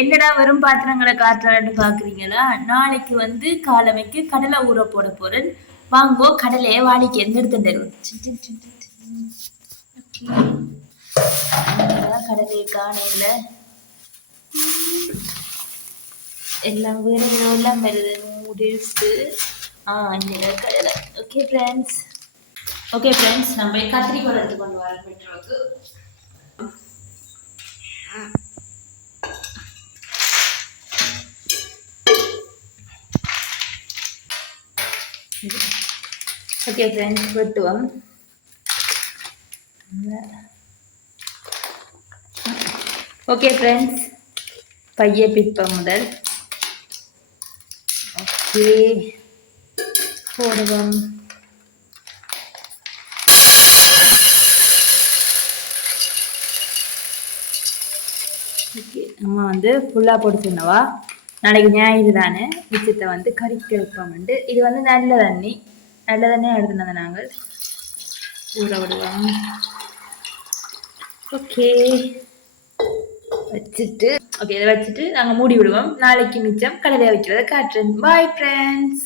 என்னடா வெறும் பாத்திரங்களை காட்டுறான்னு பாக்குறீங்களா? நாளைக்கு வந்து காலமைக்கு கடலை ஊற போட போறேன். வாங்கோ கடலையை வாடிக்கு எந்த எடுத்து தருவோம். கடலையை காணையில எல்லாம் வேற எல்லாம் வருது. நூடுல்ஸ் கடலை. ஓகே ஃப்ரெண்ட்ஸ் நம்ம கத்திரிக்கோள் எடுத்து கொண்டு வர பெற்றோருக்கு. ஓகே ஃப்ரெண்ட்ஸ் வெட்டுவோம். ஓகே ஃப்ரெண்ட்ஸ் பைய பிப்பம் முதல் ஓகே போடுவோம். ஓகே நம்ம வந்து ஃபுல்லாக போட்டு சொன்னவா நாளைக்கு ஞாயிறு தானே மிச்சத்தை வந்து கறிக்க வைப்போம்ண்டு. இது வந்து நல்ல தண்ணி எடுத்துனது நாங்கள் ஊற விடுவோம். ஓகே வச்சுட்டு இதை வச்சுட்டு நாங்கள் மூடி விடுவோம். நாளைக்கு மிச்சம் கடலையை வைக்கிறத காட்டுறேன். Bye friends.